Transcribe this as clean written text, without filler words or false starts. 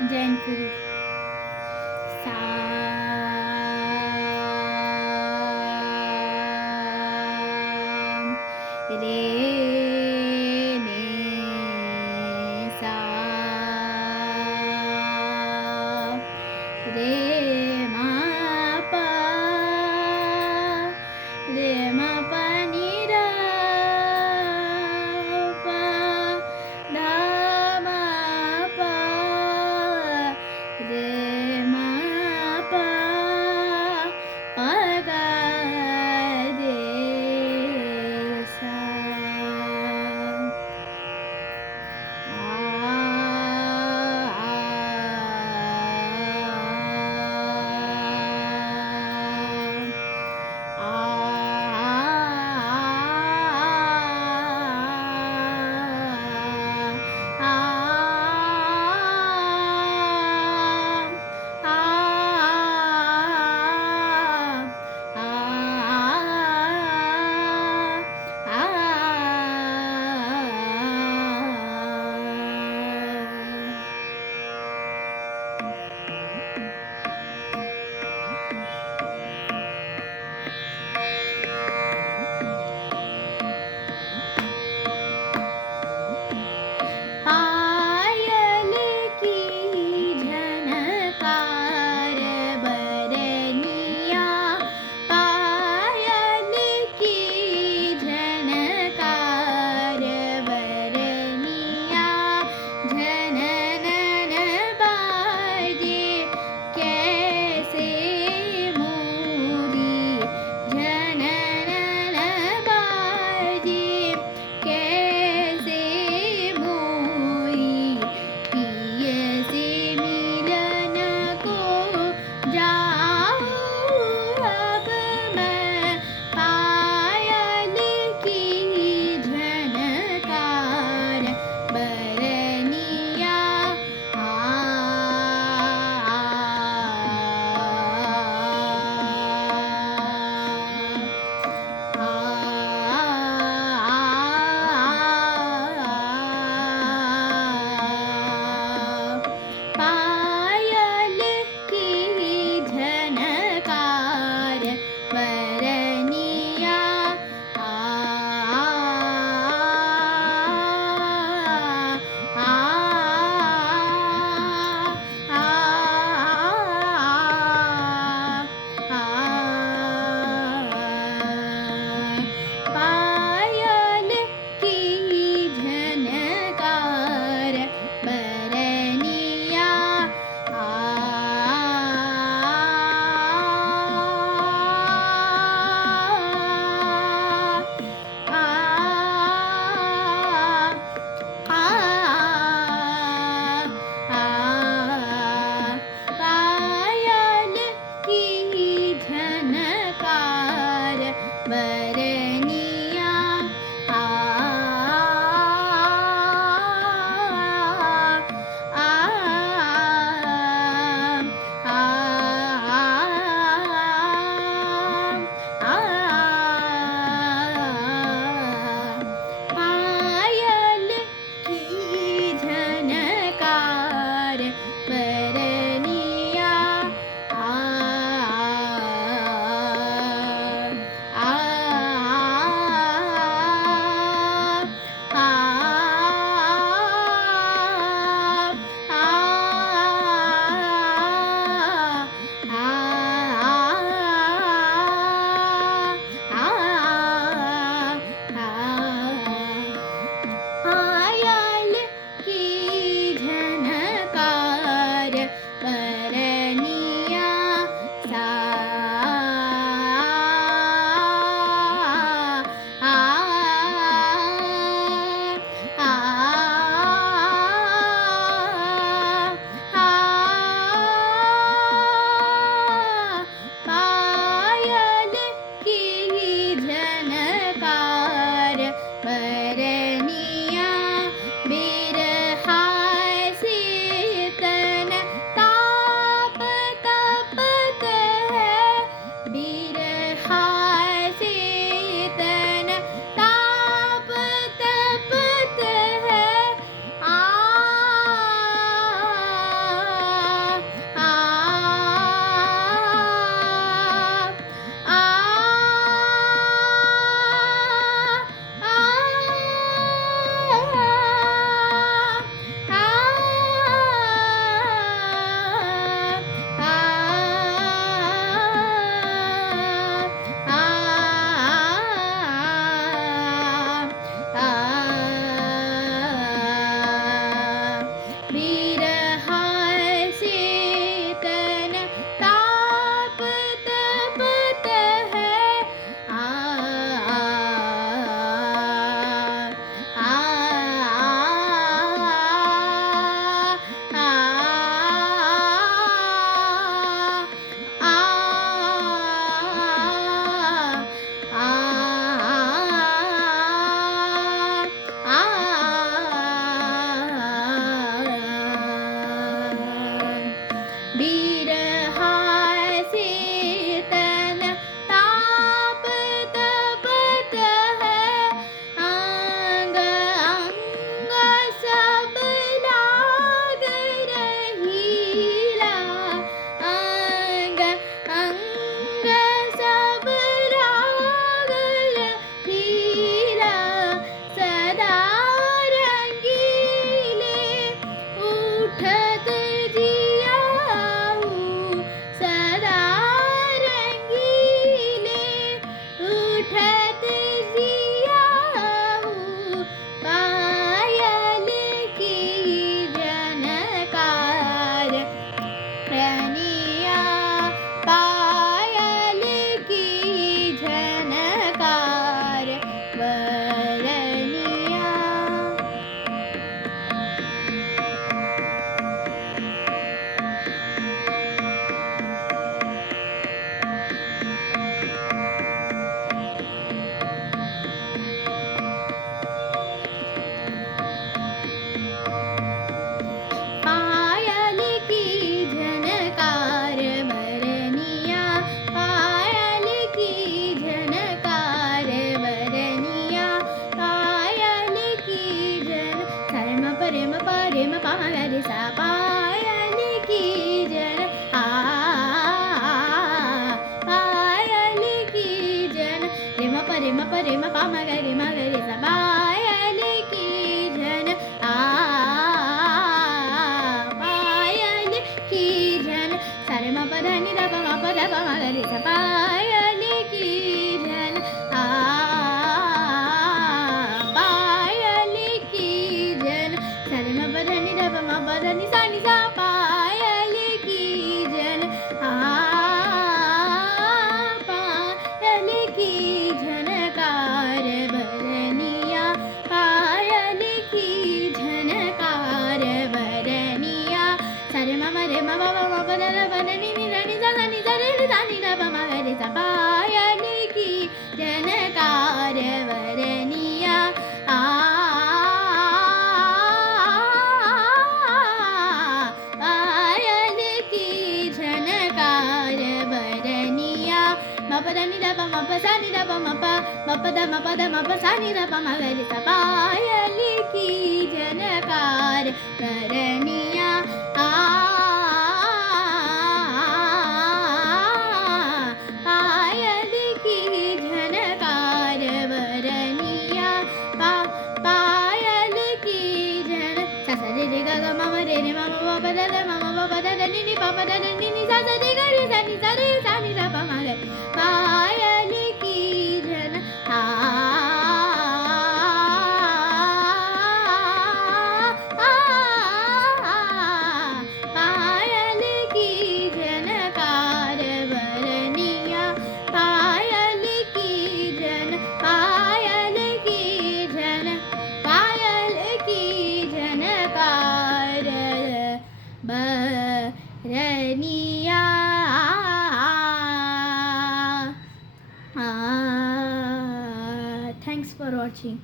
जैनपुरी सा रे ने सा रे मा पा रे मा पा नी रा पा धा मा पा रे मा pa sa ni da pa ma pa da ma pa sa ni da pa ma ga ri sa पायल की झनकार वरनिया पायल की झनकार वरनिया पायल की झन सा सा रे रे गा गा मा रे रे मा मा पा दा दा मा मा पा दा दा नि नि पा दा दा नि नि सा सा रे गा रे सा नि दा पा मा गा पायल की झन पायल की झनकार वरनिया पायल की झन पायल की झन पायल की झनकार वरनिया Thanks for watching.